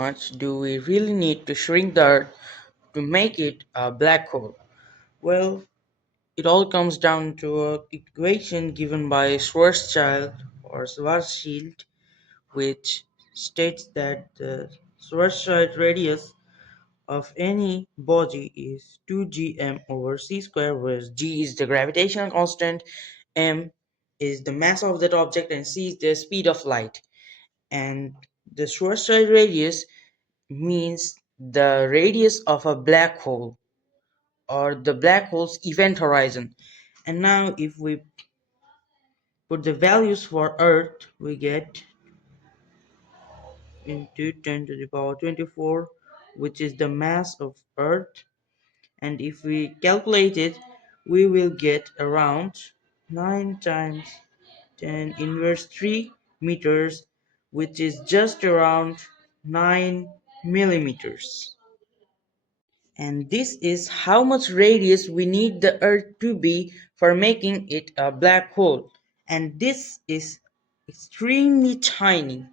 much do we really need to shrink the Earth to make it a black hole? Well, it all comes down to an equation given by Schwarzschild, which states that the Schwarzschild radius of any body is 2gm over c square, where g is the gravitational constant, m is the mass of that object, and c is the speed of light. And the Schwarzschild radius means the radius of a black hole or the black hole's event horizon. And now if we put the values for Earth, we get into 10 to the power 24, which is the mass of Earth. And if we calculate it, we will get around 9 times 10 inverse 3 meters, which is just around 9 millimeters. And this is how much radius we need the Earth to be for making it a black hole. And this is extremely tiny.